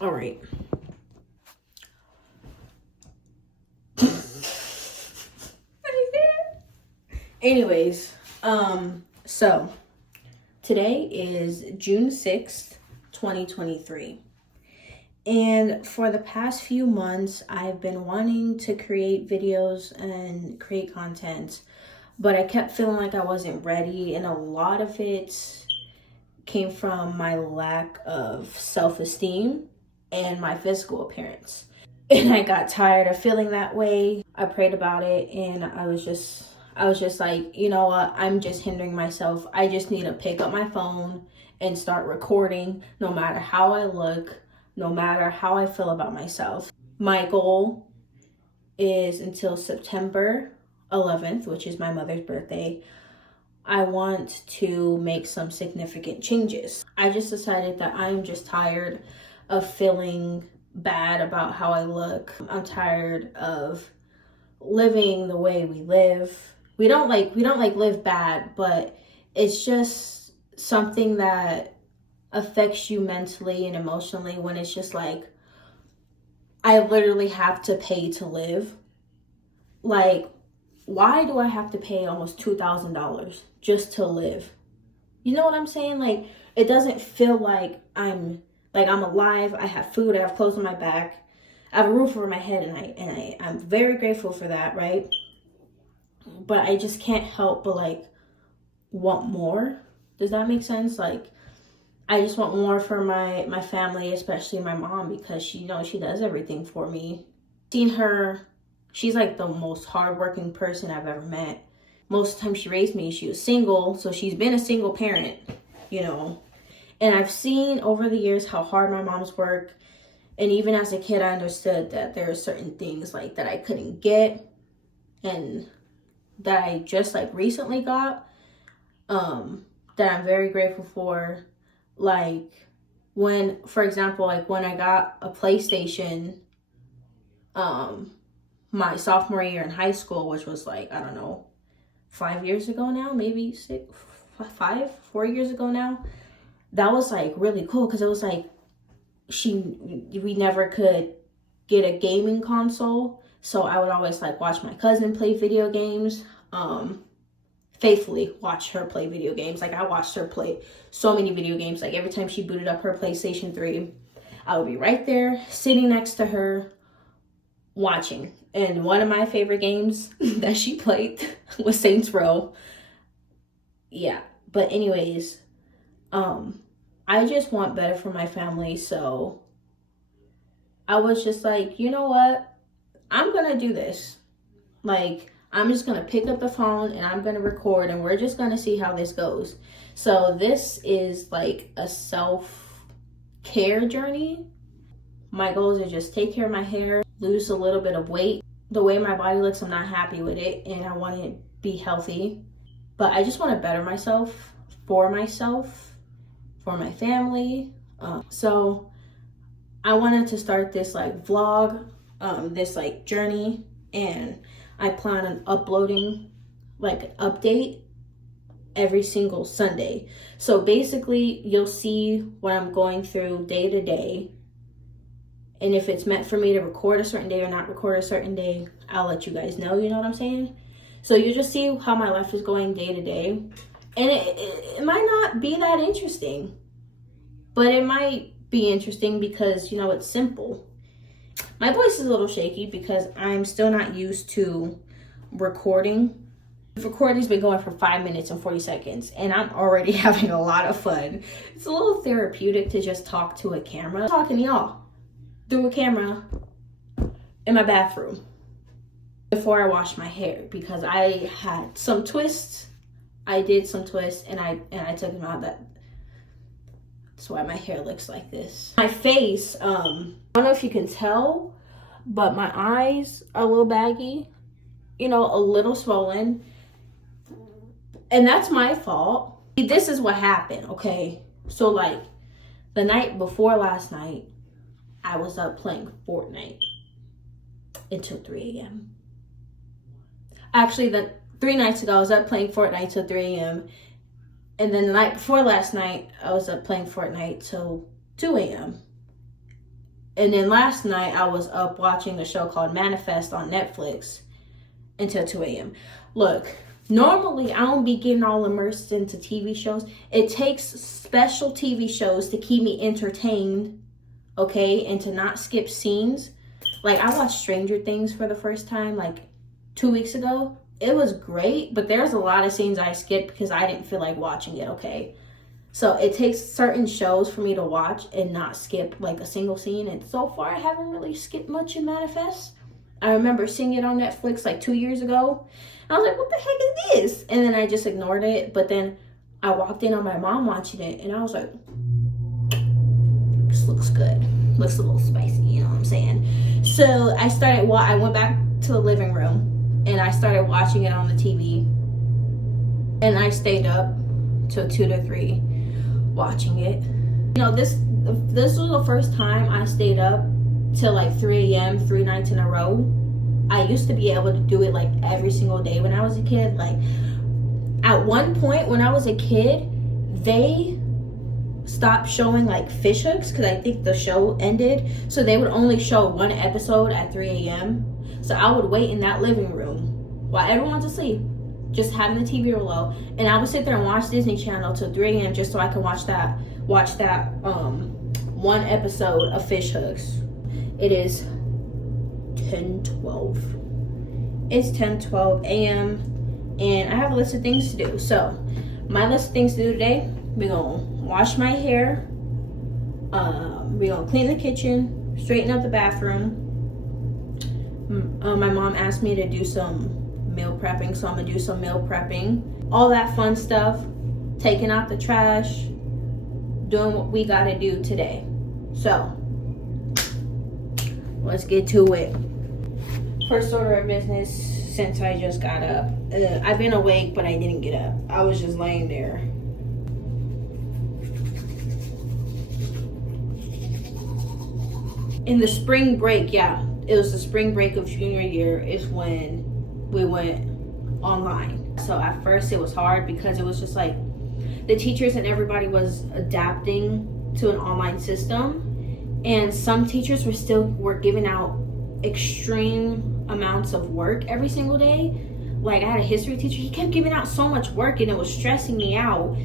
All right. Anyways, so today is June 6th, 2023. And for the past few months, I've been wanting to create videos and create content, but I kept feeling like I wasn't ready, and a lot of it came from my lack of self-esteem and my physical appearance. And I got tired of feeling that way. I prayed about it, and I was just like, you know what? I'm just hindering myself. I just need to pick up my phone and start recording, no matter how I look, no matter how I feel about myself. My goal is until September 11th, which is my mother's birthday, I want to make some significant changes. I just decided that I'm just tired of feeling bad about how I look. I'm tired of living the way we live. We don't live bad, but it's just something that affects you mentally and emotionally when it's just like, I literally have to pay to live. Like, why do I have to pay almost $2,000 just to live? You know what I'm saying? Like, it doesn't feel like I'm alive. I have food, I have clothes on my back, I have a roof over my head, and I'm very grateful for that, right? But I just can't help but like want more. Does that make sense? Like, I just want more for my family, especially my mom, because she does everything for me. Seen her, she's like the most hardworking person I've ever met. Most of the time she raised me, she was single, so she's been a single parent, you know. And I've seen over the years how hard my mom's work. And even as a kid, I understood that there are certain things like that I couldn't get and that I just like recently got, that I'm very grateful for. Like when, for example, like when I got a PlayStation, my sophomore year in high school, which was like, I don't know, 5 years ago now, maybe 4 years ago now. That was like really cool because it was like we never could get a gaming console, so I would always like watch my cousin play video games, faithfully watch her play video games. Like, I watched her play so many video games. Like, every time she booted up her PlayStation 3, I would be right there sitting next to her watching. And one of my favorite games that she played was Saints Row. Yeah, but anyways, I just want better for my family, so I was just like, you know what? I'm gonna do this. Like, I'm just gonna pick up the phone and I'm gonna record, and we're just gonna see how this goes. So this is like a self-care journey. My goal is to just take care of my hair, lose a little bit of weight. The way my body looks, I'm not happy with it, and I want to be healthy. But I just want to better myself, for my family. So I wanted to start this like vlog, this like journey, and I plan on uploading like an update every single Sunday. So basically you'll see what I'm going through day to day. And if it's meant for me to record a certain day or not record a certain day, I'll let you guys know, you know what I'm saying? So you just see how my life is going day to day. And it might not be that interesting, but it might be interesting because, you know, it's simple. My voice is a little shaky because I'm still not used to recording. The recording's been going for 5 minutes and 40 seconds, and I'm already having a lot of fun. It's a little therapeutic to just talk to a camera. I'm talking to y'all through a camera in my bathroom before I washed my hair because I had some twists. I did some twists and I took them out. That's why my hair looks like this. My face, I don't know if you can tell, but my eyes are a little baggy, you know, a little swollen. And that's my fault. This is what happened, okay? So like the night before last night, I was up playing Fortnite until 3 a.m. Actually, the 3 nights ago, I was up playing Fortnite till 3 a.m. And then the night before last night, I was up playing Fortnite till 2 a.m. And then last night I was up watching a show called Manifest on Netflix until 2 a.m. Look, normally I don't be getting all immersed into TV shows. It takes special TV shows to keep me entertained, okay, and to not skip scenes. Like, I watched Stranger Things for the first time like 2 weeks ago. It was great, but there's a lot of scenes I skipped because I didn't feel like watching it, okay? So it takes certain shows for me to watch and not skip like a single scene. And so far, I haven't really skipped much in Manifest. I remember seeing it on Netflix like 2 years ago. I was like, what the heck is this? And then I just ignored it. But then I walked in on my mom watching it, and I was like, this looks good. Looks a little spicy, you know what I'm saying? So I went back to the living room, and I started watching it on the TV. And I stayed up till 2 to 3 watching it. You know, this was the first time I stayed up till like 3 a.m. 3 nights in a row. I used to be able to do it like every single day when I was a kid. Like, at one point when I was a kid, they stopped showing like fish hooks because I think the show ended. So they would only show one episode at 3 a.m. So I would wait in that living room while everyone's asleep, just having the TV low, and I would sit there and watch Disney Channel till 3 a.m. just so I could watch that one episode of Fish Hooks. It is 10:12. It's 10:12 a.m. and I have a list of things to do. So my list of things to do today: we're gonna wash my hair, we're gonna clean the kitchen, straighten up the bathroom. My mom asked me to do some meal prepping, so I'm gonna do some meal prepping, all that fun stuff, taking out the trash, doing what we gotta do today. So let's get to it. First order of business, since I just got up, I've been awake but I didn't get up. I was just laying there. In the spring break, yeah, it was the spring break of junior year is when we went online. So at first it was hard because it was just like the teachers and everybody was adapting to an online system, and some teachers were giving out extreme amounts of work every single day. Like, I had a history teacher, he kept giving out so much work and it was stressing me out.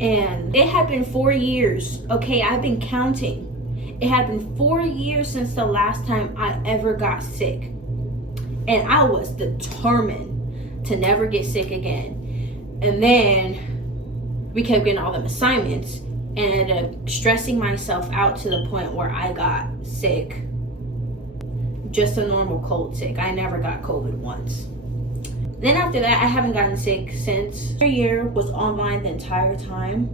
And it had been 4 years, okay, I've been counting. It had been 4 years since the last time I ever got sick. And I was determined to never get sick again. And then we kept getting all them assignments and ended up stressing myself out to the point where I got sick. Just a normal cold sick. I never got COVID once. Then after that, I haven't gotten sick since. The year was online the entire time.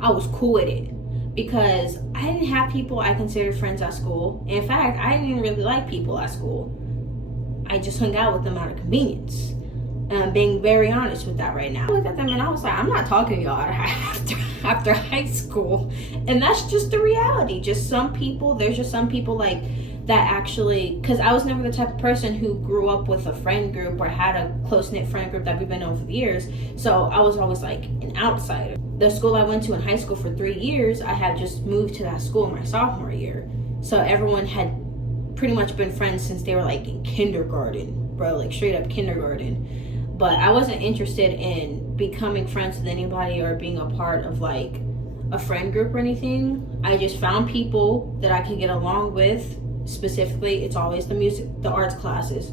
I was cool with it because I didn't have people I considered friends at school. In fact, I didn't really like people at school. I just hung out with them out of convenience. And I'm being very honest with that right now. I looked at them and I was like, I'm not talking to y'all after high school. And that's just the reality. There's just some people like that actually, because I was never the type of person who grew up with a friend group or had a close-knit friend group that we've been over the years. So I was always like an outsider. The school I went to in high school for 3 years, I had just moved to that school my sophomore year. So everyone had pretty much been friends since they were like in kindergarten, bro, like straight up kindergarten. But I wasn't interested in becoming friends with anybody or being a part of like a friend group or anything. I just found people that I could get along with. Specifically, it's always the arts classes.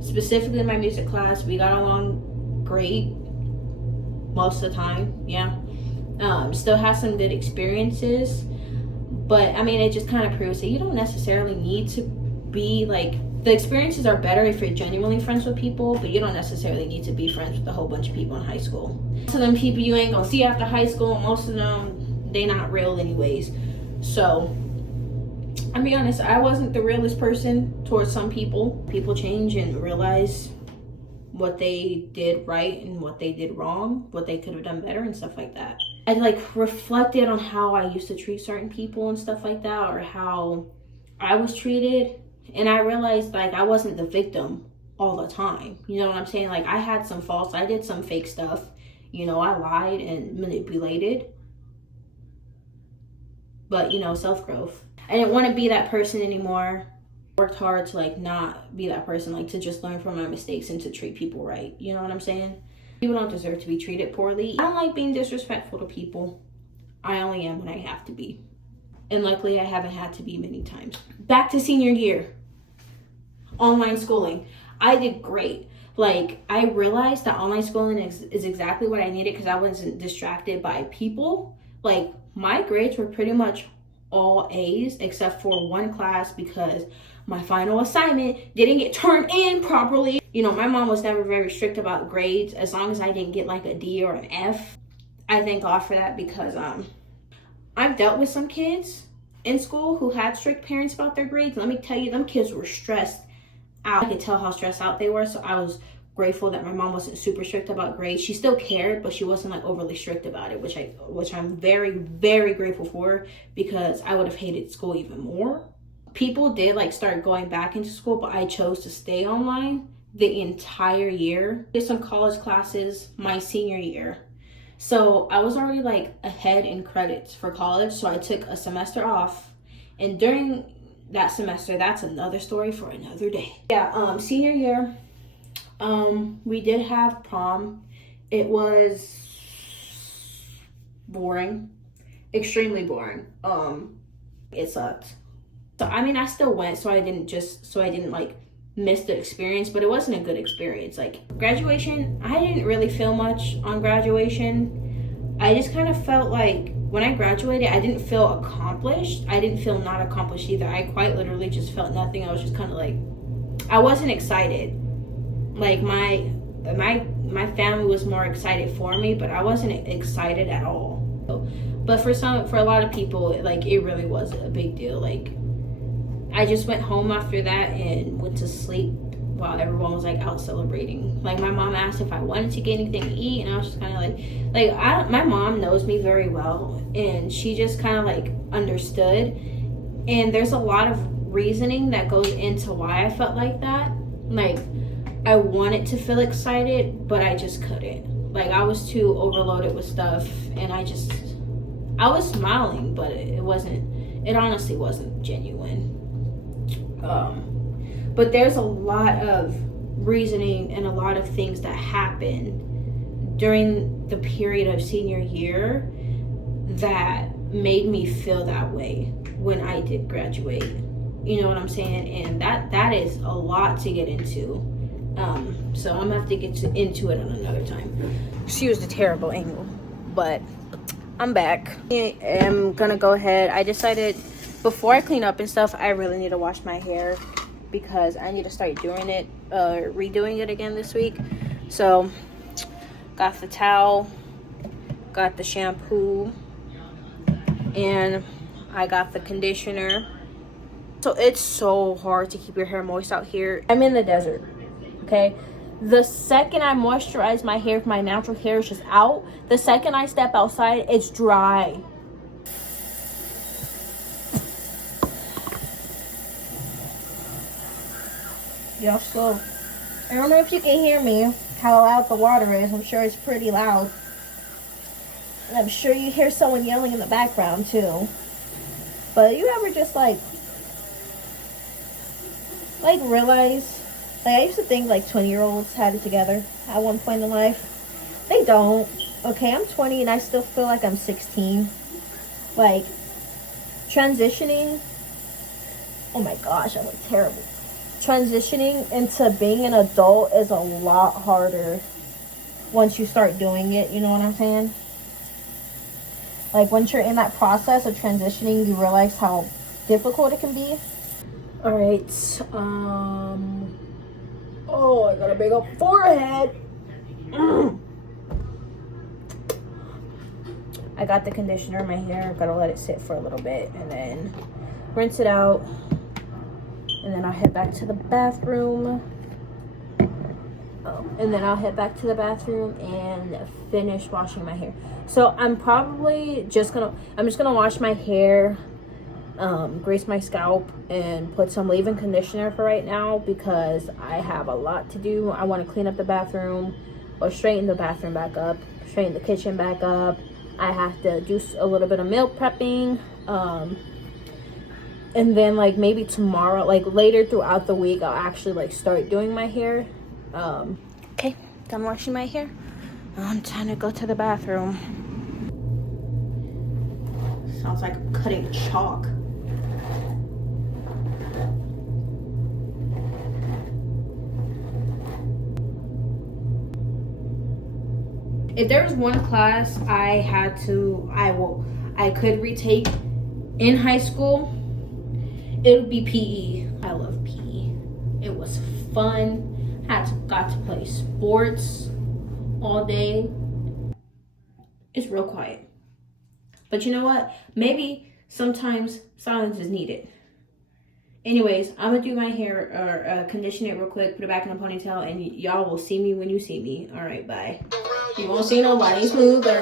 Specifically in my music class, we got along great most of the time, yeah. Still have some good experiences, but I mean, it just kind of proves that you don't necessarily need to be like, the experiences are better if you're genuinely friends with people, but you don't necessarily need to be friends with a whole bunch of people in high school. Most of them people you ain't gonna see after high school, most of them, they not real anyways. So I'll be honest, I wasn't the realest person towards some people. People change and realize what they did right and what they did wrong, what they could have done better and stuff like that. I like reflected on how I used to treat certain people and stuff like that, or how I was treated. And I realized like I wasn't the victim all the time. You know what I'm saying? Like, I had some faults. I did some fake stuff. You know, I lied and manipulated. But, you know, self-growth. I didn't want to be that person anymore. Worked hard to like not be that person, like to just learn from my mistakes and to treat people right. You know what I'm saying? People don't deserve to be treated poorly. I don't like being disrespectful to people. I only am when I have to be. And luckily I haven't had to be many times. Back to senior year. Online schooling. I did great. Like, I realized that online schooling is exactly what I needed because I wasn't distracted by people. Like, my grades were pretty much all A's except for one class because my final assignment didn't get turned in properly. You know, my mom was never very strict about grades. As long as I didn't get like a D or an F, I thank God for that because I've dealt with some kids in school who had strict parents about their grades. Let me tell you, them kids were stressed out. I could tell how stressed out they were, so I was grateful that my mom wasn't super strict about grades. She still cared, but she wasn't like overly strict about it, which I'm very, very grateful for because I would have hated school even more. People did like start going back into school, but I chose to stay online the entire year. Did some college classes my senior year. So I was already like ahead in credits for college, so I took a semester off, and during that semester, that's another story for another day. Yeah, senior year, we did have prom. It was boring, extremely boring. It sucked. So I mean, I still went, so I didn't like miss the experience, but it wasn't a good experience. Like graduation, I didn't really feel much on graduation. I just kind of felt like when I graduated, I didn't feel accomplished. I didn't feel not accomplished either. I quite literally just felt nothing. I was just kind of like, I wasn't excited. Like my family was more excited for me, but I wasn't excited at all. But for a lot of people, like it really was a big deal. Like I just went home after that and went to sleep while everyone was like out celebrating. Like my mom asked if I wanted to get anything to eat, and I was just kind of like my mom knows me very well, and she just kind of like understood. And there's a lot of reasoning that goes into why I felt like that. Like I wanted to feel excited, but I just couldn't. Like I was too overloaded with stuff, and I was smiling, but it honestly wasn't genuine. But there's a lot of reasoning and a lot of things that happened during the period of senior year that made me feel that way when I did graduate. You know what I'm saying? And that is a lot to get into. So I'm gonna have to get into it on another time. Excuse the terrible angle, but I'm back. I am gonna go ahead. I decided before I clean up and stuff, I really need to wash my hair because I need to start redoing it again this week. So got the towel, got the shampoo, and I got the conditioner. So it's so hard to keep your hair moist out here. I'm in the desert, okay? The second I moisturize my hair, if my natural hair is just out, the second I step outside, it's dry. Yeah, so I don't know if you can hear me, how loud the water is. I'm sure it's pretty loud. And I'm sure you hear someone yelling in the background too. But you ever just like realize, like I used to think like 20-year-olds had it together at one point in life. They don't. Okay, I'm 20 and I still feel like I'm 16. Like transitioning, oh my gosh, I look terrible. Transitioning into being an adult is a lot harder once you start doing it, you know what I'm saying? Like once you're in that process of transitioning, you realize how difficult it can be. All right, oh, I got a big old forehead. I got the conditioner in my hair. I've got to let it sit for a little bit and then rinse it out. And then I'll head back to the bathroom. And finish washing my hair. So I'm just gonna wash my hair, grease my scalp, and put some leave-in conditioner for right now because I have a lot to do. I want to clean up the bathroom, or straighten the bathroom back up, straighten the kitchen back up. I have to do a little bit of meal prepping. And then like maybe tomorrow, like later throughout the week, I'll actually like start doing my hair. Okay, done washing my hair. I'm trying to go to the bathroom. Sounds like I'm cutting chalk. If there was one class I could retake in high school, it would be PE. I love PE. It was fun. Got to play sports all day. It's real quiet. But you know what? Maybe sometimes silence is needed. Anyways, I'm gonna do my hair or condition it real quick, put it back in a ponytail, and y'all will see me when you see me. All right, bye. You won't see nobody smoother.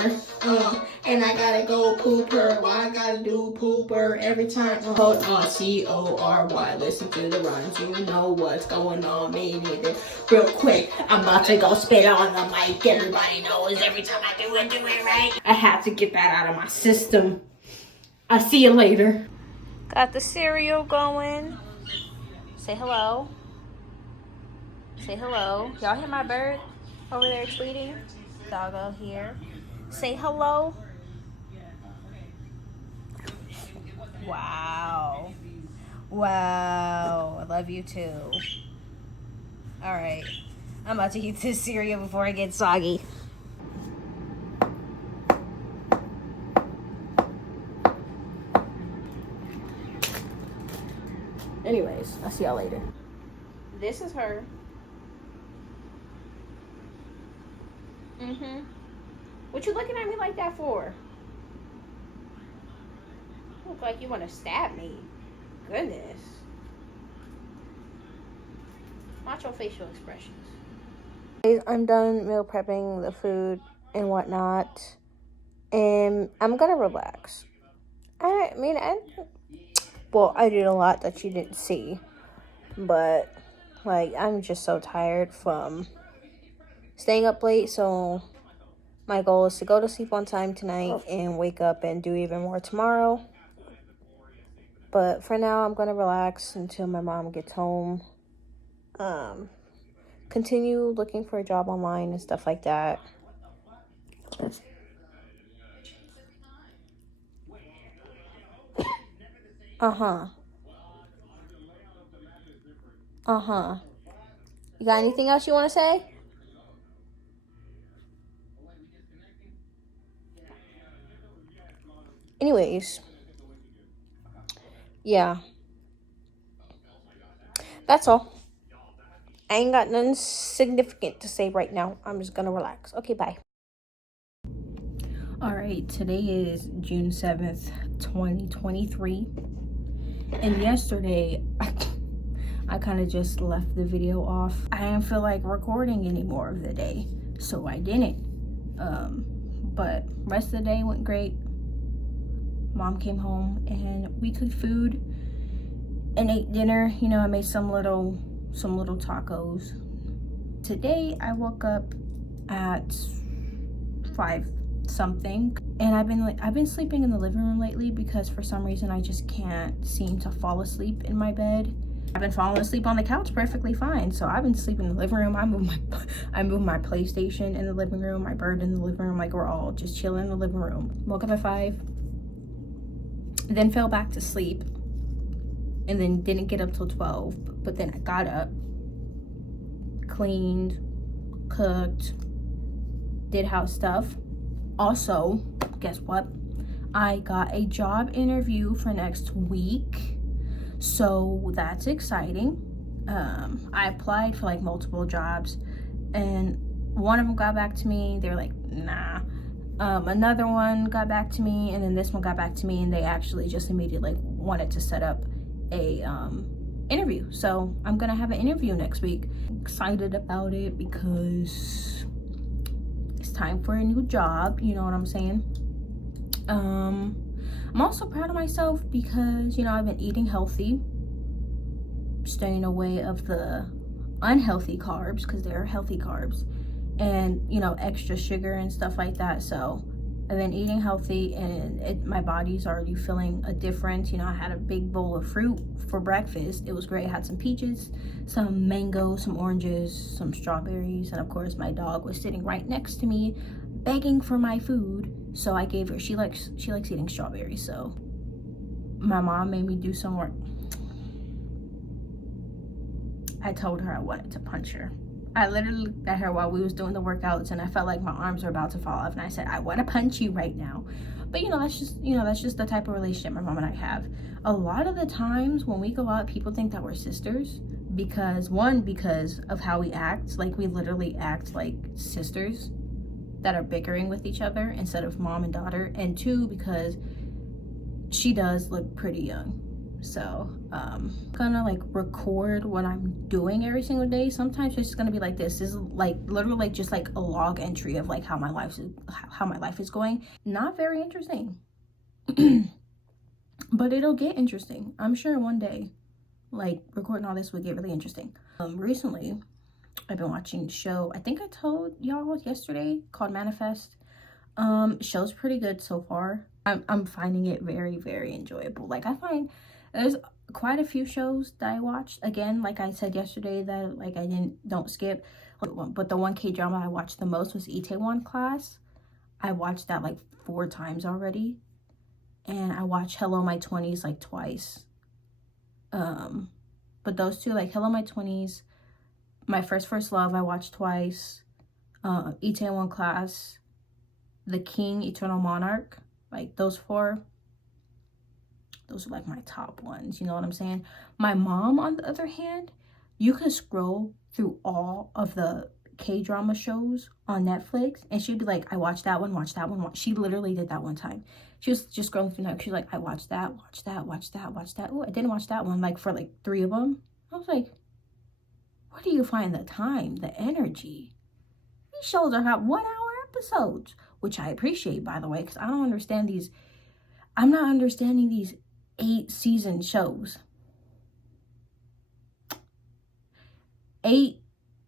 And I gotta go pooper. Why I gotta do pooper every time? Hold on, CORY. Listen to the rhymes. You know what's going on. Me neither. Real quick, I'm about to go spit on the mic. Everybody knows every time I do it right. I had to get that out of my system. I'll see you later. Got the cereal going. Say hello. Say hello. Y'all hear my bird over there tweeting? Doggo here. Say hello. Wow. Wow. I love you too. Alright. I'm about to eat this cereal before I get soggy. Anyways, I'll see y'all later. This is her. What you looking at me like that for? Look like you want to stab me. Goodness. Watch your facial expressions. I'm done meal prepping the food and whatnot. And I'm gonna relax. I did a lot that you didn't see. But, like, I'm just so tired from staying up late. So, my goal is to go to sleep on time tonight and wake up and do even more tomorrow. But for now, I'm going to relax until my mom gets home. Continue looking for a job online and stuff like that. You got anything else you want to say? Anyways. Yeah. That's all. I ain't got nothing significant to say right now. I'm just gonna relax. Okay, bye. Alright, today is June 7th, 2023. And yesterday, I kind of just left the video off. I didn't feel like recording anymore of the day, so I didn't. But rest of the day went great. Mom came home and we cooked food and ate dinner. You know, I made some little tacos. Today I woke up at 5 something, and I've been sleeping in the living room lately because for some reason I just can't seem to fall asleep in my bed. I've been falling asleep on the couch perfectly fine, so I've been sleeping in the living room. I moved my PlayStation in the living room, my bird in the living room, like we're all just chilling in the living room. Woke up at 5, then fell back to sleep, and then didn't get up till 12. But then I got up, cleaned, cooked, did house stuff. Also, guess what? I got a job interview for next week, so that's exciting. I applied for like multiple jobs, and one of them got back to me. They're like, nah. Another one got back to me, and then this one got back to me, and they actually just immediately like wanted to set up a interview. So I'm gonna have an interview next week. Excited about it because it's time for a new job, you know what I'm saying? I'm also proud of myself because, you know, I've been eating healthy, staying away of the unhealthy carbs because they're healthy carbs, and, you know, extra sugar and stuff like that. So I've been eating healthy, and my body's already feeling a difference. You know, I had a big bowl of fruit for breakfast. It was great. I had some peaches, some mangoes, some oranges, some strawberries, and of course my dog was sitting right next to me begging for my food. So I gave her, she likes eating strawberries. So my mom made me do some work. I told her I wanted to punch her. I literally looked at her while we was doing the workouts, and I felt like my arms were about to fall off, and I said, I want to punch you right now. But that's just the type of relationship my mom and I have. A lot of the times when we go out, people think that we're sisters because of how we act. Like, we literally act like sisters that are bickering with each other instead of mom and daughter. And two, because she does look pretty young. So gonna like record what I'm doing every single day. Sometimes it's just gonna be like this is like literally like just like a log entry of like how my life is going. Not very interesting. But it'll get interesting. I'm sure one day, like, recording all this would get really interesting. Recently I've been watching a show, I think I told y'all yesterday, called Manifest. Show's pretty good so far. I'm finding it very, very enjoyable. Like, I find there's quite a few shows that I watched. Again, like I said yesterday, that like I don't skip. But the one K-drama I watched the most was Itaewon Class. I watched that like 4 times already. And I watched Hello My 20s like twice. But those two, like Hello My 20s, My First Love, I watched twice. Itaewon Class, The King, Eternal Monarch, like those 4. Those are like my top ones, you know what I'm saying? My mom, on the other hand, you could scroll through all of the K-drama shows on Netflix, and she'd be like, I watched that one, watch that one. She literally did that one time. She was just scrolling through Netflix. She's like, I watched that, watch that, watch that, watch that. Oh, I didn't watch that one, like for like 3 of them. I was like, where do you find the time, the energy? These shows are 1-hour episodes, which I appreciate, by the way, because I don't understand these. I'm not understanding these 8-season shows.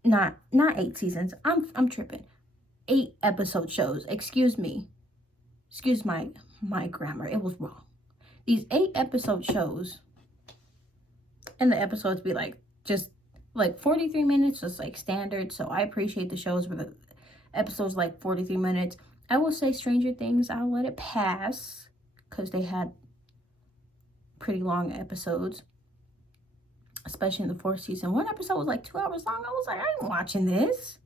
not 8 seasons. I'm tripping. 8-episode shows. Excuse my grammar. It was wrong. These 8-episode shows, and the episodes be like just like 43 minutes, just like standard. So I appreciate the shows where the episodes like 43 minutes. I will say Stranger Things, I'll let it pass because they had pretty long episodes, especially in the 4th season. One episode was like 2 hours long. I was like, I ain't watching this.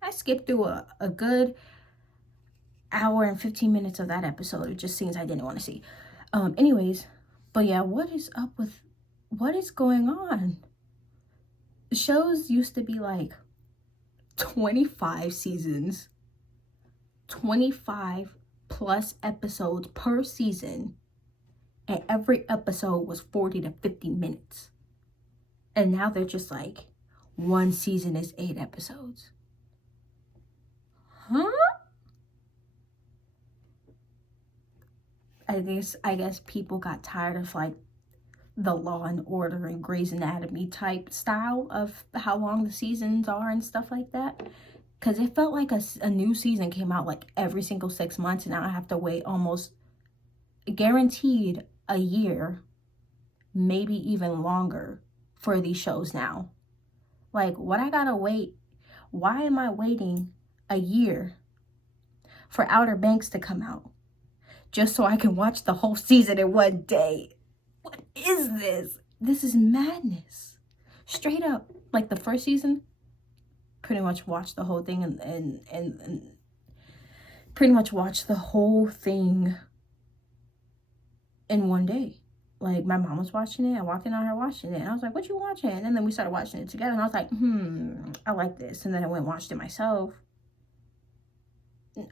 I skipped through a good hour and 15 minutes of that episode. It just scenes I didn't want to see. Anyways, but yeah, what is going on? Shows used to be like 25 seasons, 25 plus episodes per season, and every episode was 40 to 50 minutes. And now they're just like, one season is 8 episodes. Huh? I guess people got tired of like the Law and Order and Grey's Anatomy type style of how long the seasons are and stuff like that. Because it felt like a new season came out like every single 6 months, and now I have to wait almost guaranteed a year, maybe even longer, for these shows now. Like, what I gotta wait? Why am I waiting a year for Outer Banks to come out just so I can watch the whole season in one day? What is this? This is madness. Straight up. Like, the first season, pretty much watched the whole thing and pretty much watched the whole thing in one day. Like, my mom was watching it. I walked in on her watching it. And I was like, what you watching? And then we started watching it together. And I was like, I like this. And then I went and watched it myself.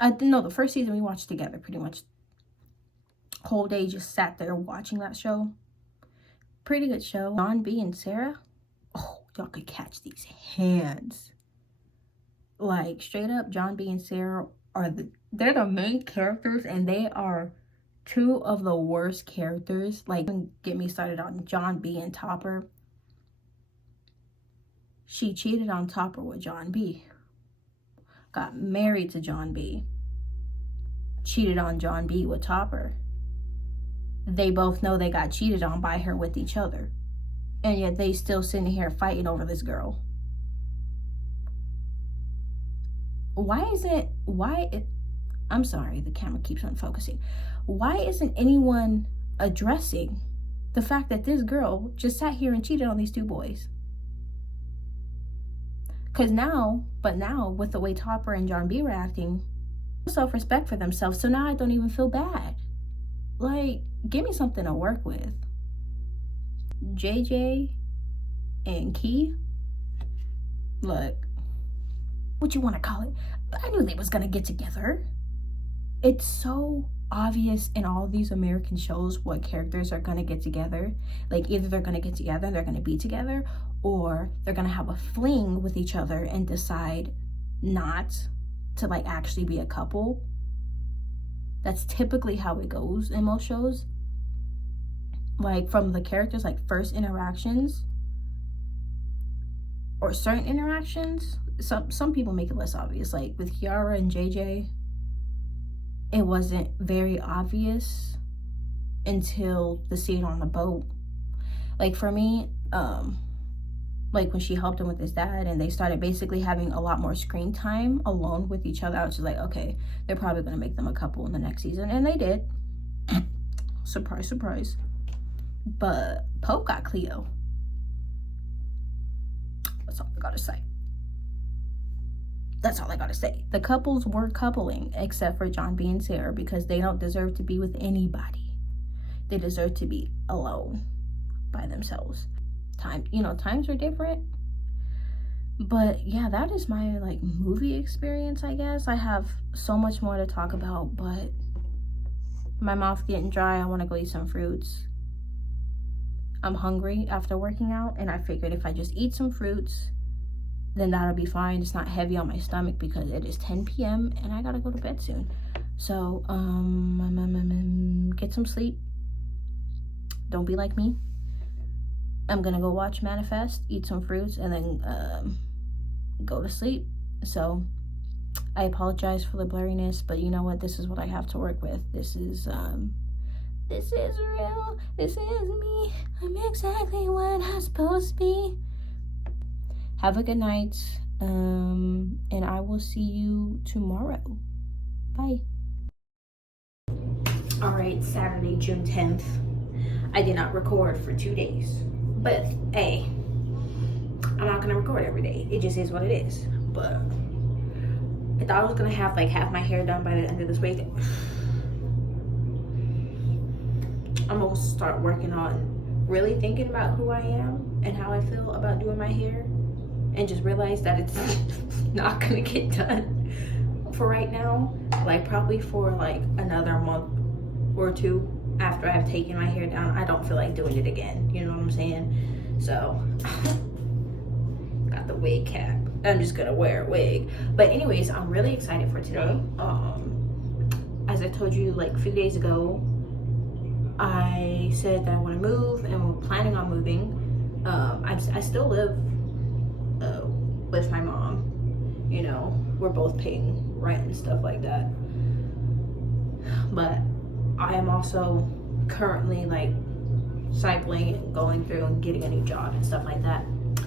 I didn't know. The first season we watched together pretty much. Whole day just sat there watching that show. Pretty good show. John B and Sarah. Oh, y'all could catch these hands. Like, straight up, John B and Sarah they're the main characters, and they are 2 of the worst characters. Like, don't get me started on John B and Topper. She cheated on Topper with John B. Got married to John B. cheated on John B with Topper. They both know they got cheated on by her with each other. And yet they still sitting here fighting over this girl. I'm sorry, the camera keeps on focusing. Why isn't anyone addressing the fact that this girl just sat here and cheated on these two boys? Because now with the way Topper and John B were acting, self-respect for themselves, so now I don't even feel bad. Like, give me something to work with. JJ and Key, look, what you want to call it, I knew they was gonna get together. It's so obvious in all these American shows what characters are gonna get together. Like, either they're gonna get together and they're gonna be together, or they're gonna have a fling with each other and decide not to like actually be a couple. That's typically how it goes in most shows. Like, from the characters, like first interactions or certain interactions, some people make it less obvious. Like with Kiara and JJ, it wasn't very obvious until the scene on the boat. Like for me, like when she helped him with his dad and they started basically having a lot more screen time alone with each other, I was just like, okay, they're probably gonna make them a couple in the next season, and they did. Surprise, surprise. But Pope got Cleo. That's all I gotta say. That's all I gotta say. The couples were coupling, except for John B and Sarah, because they don't deserve to be with anybody. They deserve to be alone by themselves. Times are different. But yeah, that is my like movie experience, I guess. I have so much more to talk about, but my mouth's getting dry. I want to go eat some fruits. I'm hungry after working out, and I figured if I just eat some fruits, then that'll be fine. It's not heavy on my stomach because it is 10 p.m. and I gotta go to bed soon. So get some sleep. Don't be like me. I'm gonna go watch Manifest, eat some fruits, and then go to sleep. So I apologize for the blurriness, but you know what? This is what I have to work with. This is real. This is me. I'm exactly what I'm supposed to be. Have a good night, and I will see you tomorrow. Bye. All right, Saturday, June 10th. I did not record for 2 days. But hey, I'm not gonna record every day. It just is what it is. But I thought I was gonna have like half my hair done by the end of this week. I'm gonna start working on really thinking about who I am and how I feel about doing my hair, and just realize that it's not gonna get done for right now. Like probably for like another month or two. After I've taken my hair down, I don't feel like doing it again. You know what I'm saying? So, got the wig cap. I'm just gonna wear a wig. But anyways, I'm really excited for today. As I told you like a few days ago, I said that I want to move, and we're planning on moving. I still live with my mom. You know, we're both paying rent and stuff like that. But I am also currently like cycling and going through and getting a new job and stuff like that.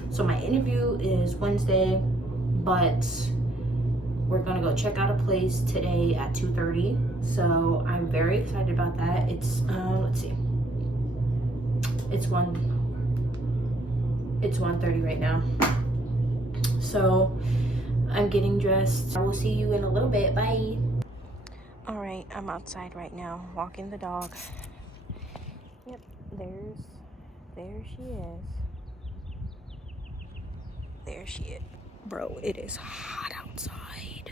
So my interview is Wednesday, but we're gonna go check out a place today at 2:30. So I'm very excited about that. It's let's see, it's 1:30 right now. So I'm getting dressed. I will see you in a little bit. Bye. All right, I'm outside right now, walking the dog. Yep, there she is. There she is. Bro, it is hot outside.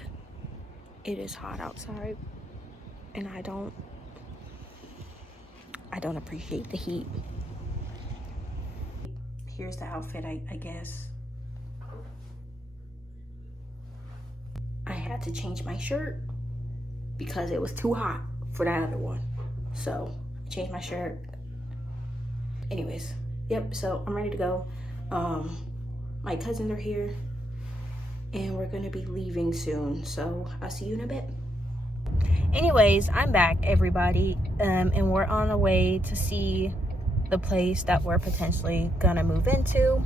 It is hot outside, and I don't appreciate the heat. Here's the outfit, I guess. I had to change my shirt because it was too hot for that other one. So I changed my shirt. Anyways, yep, so I'm ready to go. My cousins are here and we're gonna be leaving soon. So I'll see you in a bit. Anyways, I'm back, everybody, and we're on the way to see the place that we're potentially gonna move into.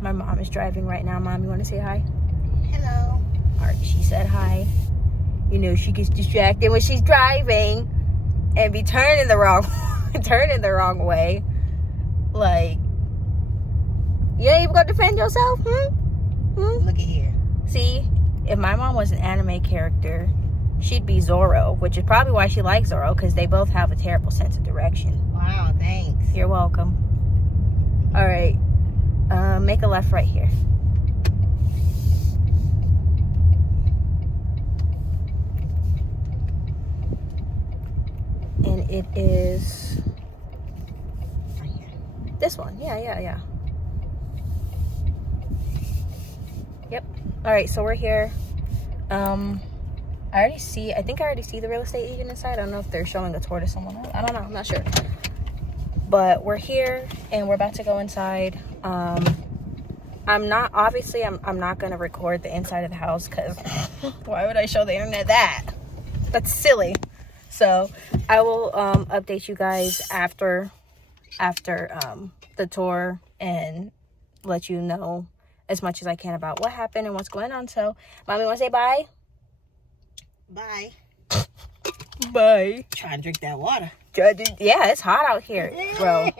My mom is driving right now. Mom, you want to say hi? Hello. All right, she said hi. You know, she gets distracted when she's driving and be turning the wrong way. Like, you ain't even gonna defend yourself? Look at here. See, if my mom was an anime character, she'd be Zoro, which is probably why she likes Zoro, because they both have a terrible sense of direction. Wow, thanks. You're welcome. All right, make a left right here. And it is Right here. this one. Yeah. Yep. All right, so we're here. I think I already see the real estate agent inside. I don't know if they're showing a tour to someone else. I don't know. I'm not sure. But we're here and we're about to go inside. I'm not going to record the inside of the house because why would I show the internet that? That's silly. So I will update you guys after the tour and let you know as much as I can about what happened and what's going on. So, Mommy, want to say bye? Bye. Bye. Try and drink that water. Yeah, it's hot out here, bro.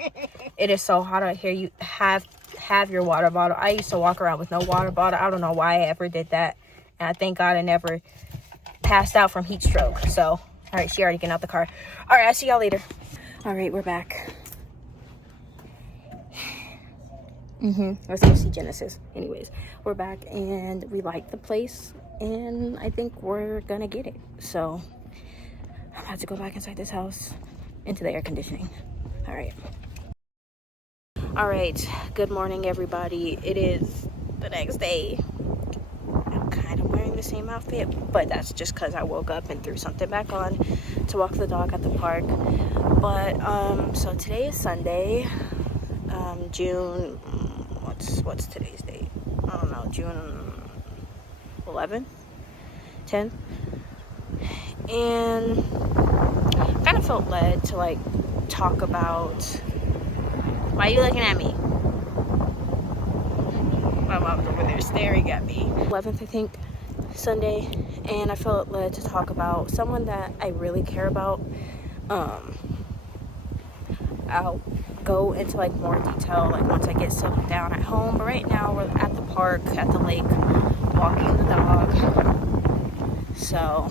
It is so hot out here. You have your water bottle. I used to walk around with no water bottle. I don't know why I ever did that. And I thank God I never passed out from heat stroke. So, all right, she already getting out the car. All right, I'll see y'all later. All right, we're back. Let's go see Genesis. Anyways, we're back and we like the place and I think we're gonna get it. So I'm about to go back inside this house into the air conditioning. All right, good morning, everybody. It is the next day. I'm kind of wearing the same outfit, but that's just because I woke up and threw something back on to walk the dog at the park. But so today is Sunday, June, what's today's date? I don't know, June 11th, 10th. And I kind of felt led to like talk about, why are you looking at me? My mom's over there staring at me. 11th, I think, Sunday, and I felt led to talk about someone that I really care about. I'll go into like more detail like once I get settled down at home, but right now we're at the park, at the lake, walking the dog. So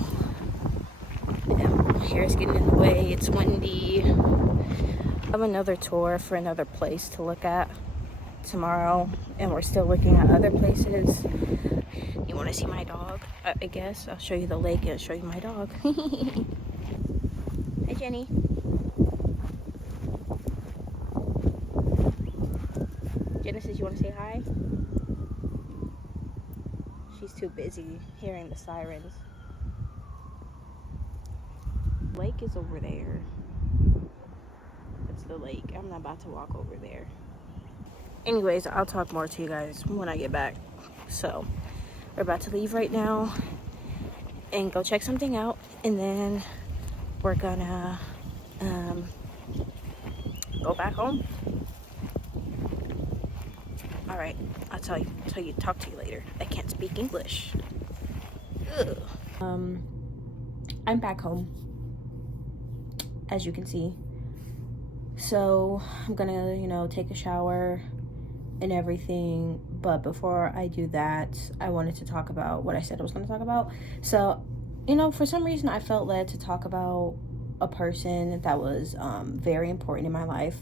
yeah, hair's getting in the way, it's windy. I have another tour for another place to look at tomorrow, and we're still looking at other places. You want to see my dog? I guess I'll show you the lake and I'll show you my dog. Hey Jenny. Genesis, you want to say hi? She's too busy hearing the sirens. Lake is over there. That's the lake. I'm not about to walk over there. Anyways, I'll talk more to you guys when I get back. So, we're about to leave right now and go check something out, and then we're gonna go back home. All right, I'll talk to you later. I can't speak English. Ugh. I'm back home, as you can see. So I'm gonna, take a shower and everything. But before I do that, I wanted to talk about what I said I was gonna talk about. So, for some reason I felt led to talk about a person that was very important in my life.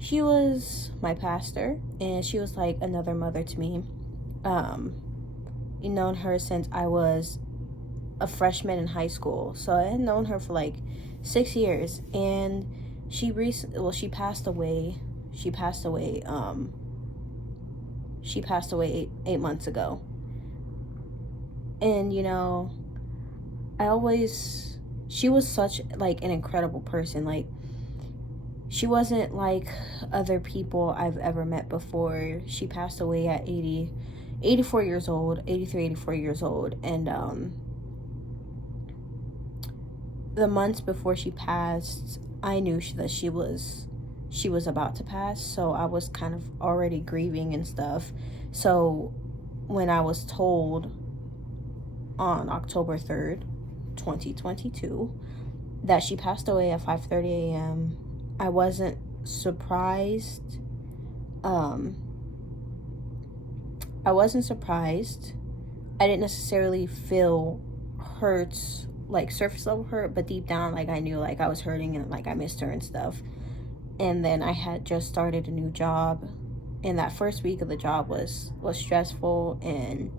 She was my pastor, and she was like another mother to me. I've known her since I was a freshman in high school. So I had known her for like 6 years, and she passed away. She passed away 8 months ago. And she was such like an incredible person. Like, she wasn't like other people I've ever met before. She passed away at 84 years old, 83, 84 years old. And the months before she passed, I knew that she was about to pass, so I was kind of already grieving and stuff. So when I was told on October 3rd, 2022, that she passed away at 5:30 a.m., I wasn't surprised. I wasn't surprised. I didn't necessarily feel hurt, like surface level hurt, but deep down, like I knew like I was hurting and like I missed her and stuff. And then I had just started a new job, and that first week of the job was stressful. And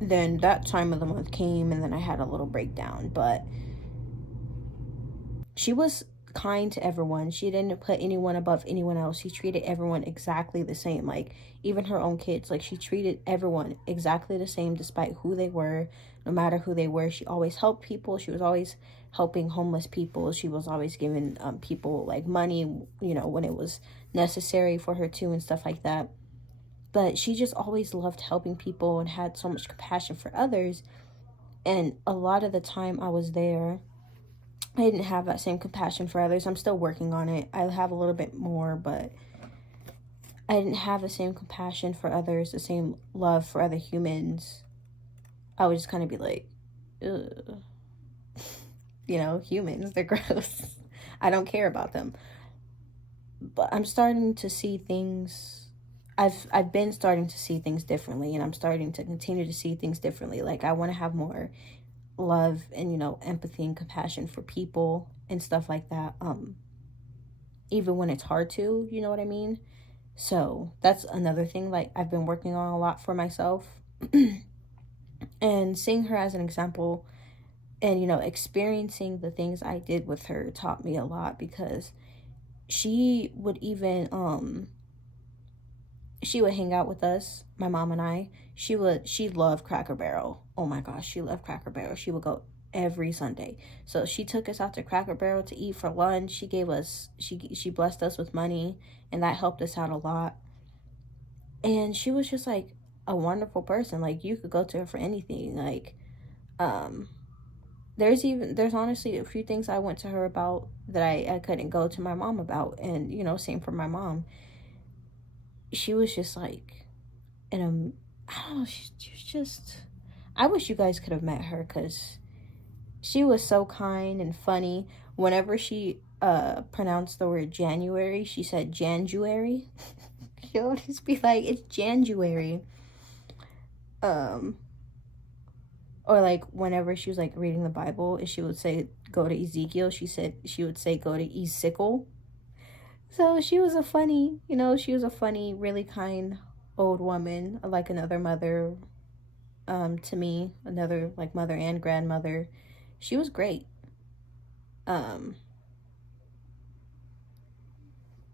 then that time of the month came, and then I had a little breakdown. But she was kind to everyone. She didn't put anyone above anyone else. She treated everyone exactly the same, like even her own kids. Like she treated everyone exactly the same despite who they were. No matter who they were, she always helped people. She was always helping homeless people. She was always giving people like money, when it was necessary for her to and stuff like that. But she just always loved helping people and had so much compassion for others. And a lot of the time I was there, I didn't have that same compassion for others. I'm still working on it. I have a little bit more, but I didn't have the same compassion for others, the same love for other humans. I would just kind of be like, ugh. Humans, they're gross. I don't care about them. But I'm starting to see things. I've been starting to see things differently, and I'm starting to continue to see things differently. Like I want to have more love and empathy and compassion for people and stuff like that, even when it's hard to, you know what I mean? So that's another thing like I've been working on a lot for myself. And seeing her as an example and experiencing the things I did with her taught me a lot, because she would even she would hang out with us, my mom and I. She loved Cracker Barrel. Oh my gosh, she loved Cracker Barrel. She would go every Sunday. So she took us out to Cracker Barrel to eat for lunch. She blessed us with money, and that helped us out a lot. And she was just like a wonderful person. Like you could go to her for anything. Like there's honestly a few things I went to her about that I couldn't go to my mom about. And same for my mom. She was just like I don't know, she was just, I wish you guys could have met her, because she was so kind and funny. Whenever she pronounced the word January, she said January. She'll just be like, it's January. Or like whenever she was like reading the Bible, and she would say go to Ezekiel, she would say go to Ezekiel. So she was a funny, really kind old woman, like another mother to me, another like mother and grandmother. She was great. I'm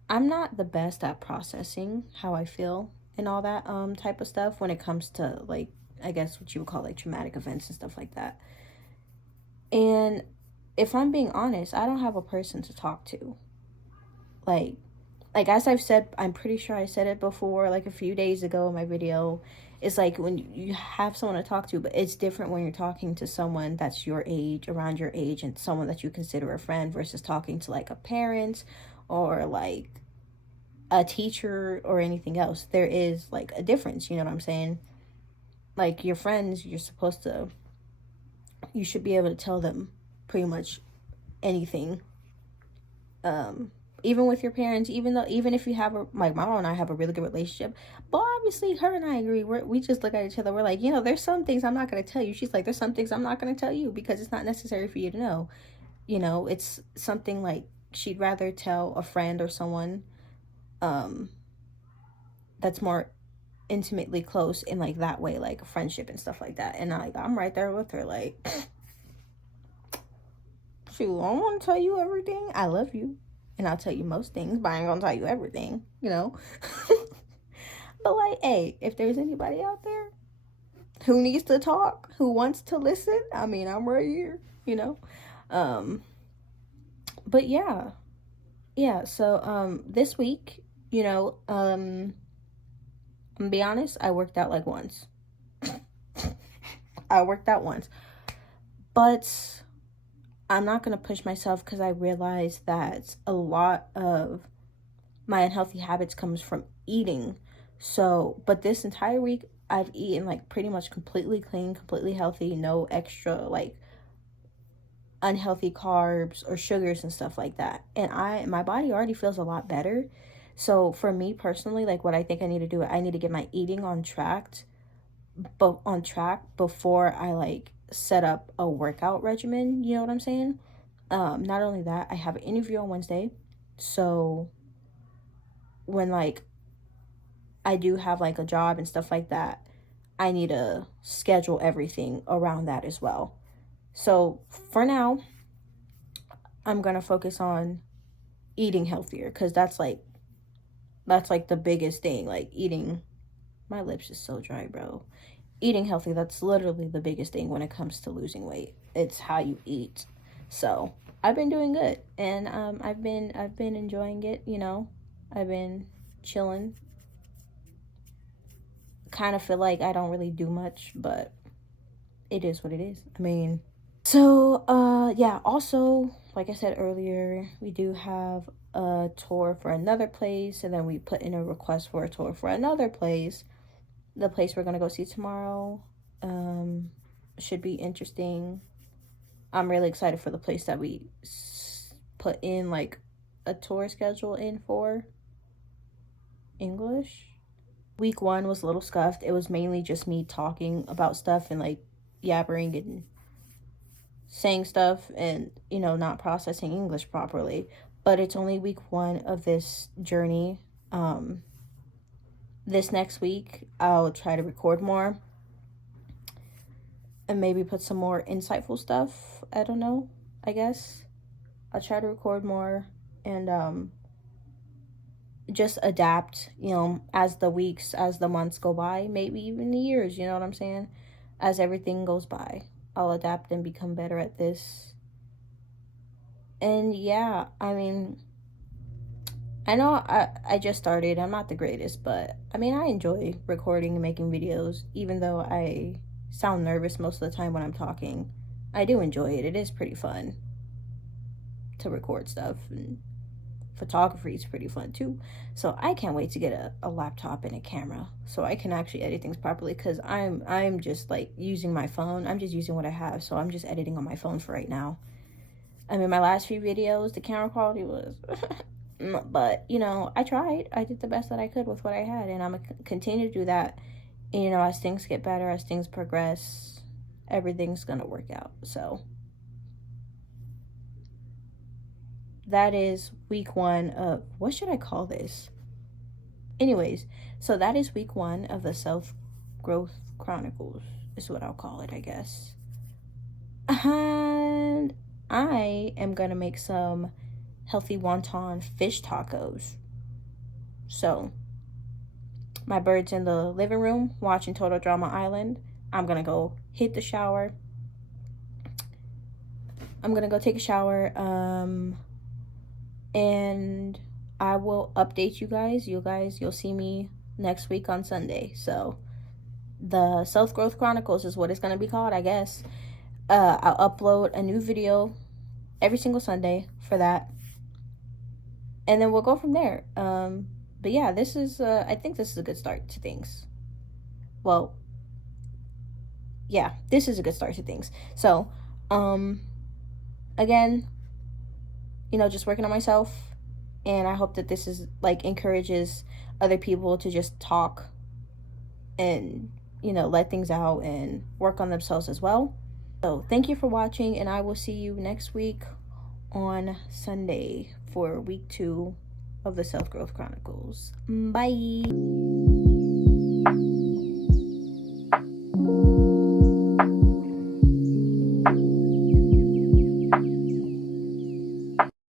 not the best at processing how I feel and all that type of stuff when it comes to like, I guess what you would call like traumatic events and stuff like that. And if I'm being honest, I don't have a person to talk to. Like as I've said, I'm pretty sure I said it before, like a few days ago in my video. It's like when you have someone to talk to, but it's different when you're talking to someone that's your age, around your age, and someone that you consider a friend, versus talking to like a parent or like a teacher or anything else. There is like a difference, you know what I'm saying? Like your friends, you should be able to tell them pretty much anything. Even with your parents, even if you have like my mom and I have a really good relationship, but obviously her and I agree. We just look at each other. We're like, there's some things I'm not going to tell you. She's like, there's some things I'm not going to tell you because it's not necessary for you to know. It's something like she'd rather tell a friend or someone that's more intimately close in like that way, like a friendship and stuff like that. And I'm right there with her, like, shoot, I don't want to tell you everything. I love you. And I'll tell you most things, but I ain't gonna tell you everything, But like, hey, if there's anybody out there who needs to talk, who wants to listen, I mean, I'm right here, But yeah. So this week, I'm gonna be honest, I worked out like once. But I'm not going to push myself because I realize that a lot of my unhealthy habits comes from eating. So, but this entire week I've eaten like pretty much completely clean, completely healthy, no extra like unhealthy carbs or sugars and stuff like that. And my body already feels a lot better. So for me personally, like what I think I need to do, I need to get my eating on track, but on track before I like set up a workout regimen, you know what I'm saying? Not only that, I have an interview on Wednesday. So when like I do have like a job and stuff like that, I need to schedule everything around that as well. So for now, I'm going to focus on eating healthier because that's like the biggest thing. Like eating, my lips is so dry, bro. Eating healthy, that's literally the biggest thing when it comes to losing weight. It's how you eat. So I've been doing good, and I've been enjoying it. You know, I've been chilling. Kind of feel like I don't really do much, but it is what it is. I mean, so yeah. Also, like I said earlier, we do have a tour for another place, and then we put in a request for a tour for another place. The place we're gonna go see tomorrow should be interesting. I'm really excited for the place that we put in like a tour schedule in for English. Week 1 was a little scuffed. It was mainly just me talking about stuff and like yabbering and saying stuff and, you know, not processing English properly. But it's only week 1 of this journey. This next week, I'll try to record more and maybe put some more insightful stuff. I don't know, I guess. I'll try to record more and just adapt, you know, as the months go by, maybe even the years, you know what I'm saying? As everything goes by, I'll adapt and become better at this. And yeah, I mean, I know I just started. I'm not the greatest, but I mean, I enjoy recording and making videos, even though I sound nervous most of the time when I'm talking. I do enjoy it. It is pretty fun to record stuff, and photography is pretty fun too. So I can't wait to get a laptop and a camera so I can actually edit things properly, because I'm just like using my phone. I'm just using what I have, so I'm just editing on my phone for right now. I mean, my last few videos, the camera quality was but you know, I tried. I did the best that I could with what I had, and I'm gonna continue to do that. And, you know, as things get better, as things progress, everything's gonna work out. So that is week 1 of, what should I call this? Anyways, so that is week 1 of the Growth Chronicles, is what I'll call it, I guess. And I am gonna make some healthy wonton fish tacos. So my bird's in the living room watching Total Drama Island. I'm gonna go hit the shower. I'm gonna go take a shower, and I will update you guys. You'll see me next week on Sunday. So the Self Growth Chronicles is what it's gonna be called, I guess. I'll upload a new video every single Sunday for that, and then we'll go from there. But yeah, this is I think this is a good start to things. Well, yeah, this is a good start to things. So again, you know, just working on myself, and I hope that this is like encourages other people to just talk and, you know, let things out and work on themselves as well. So thank you for watching, and I will see you next week on Sunday for week 2 of the Self Growth Chronicles. Bye.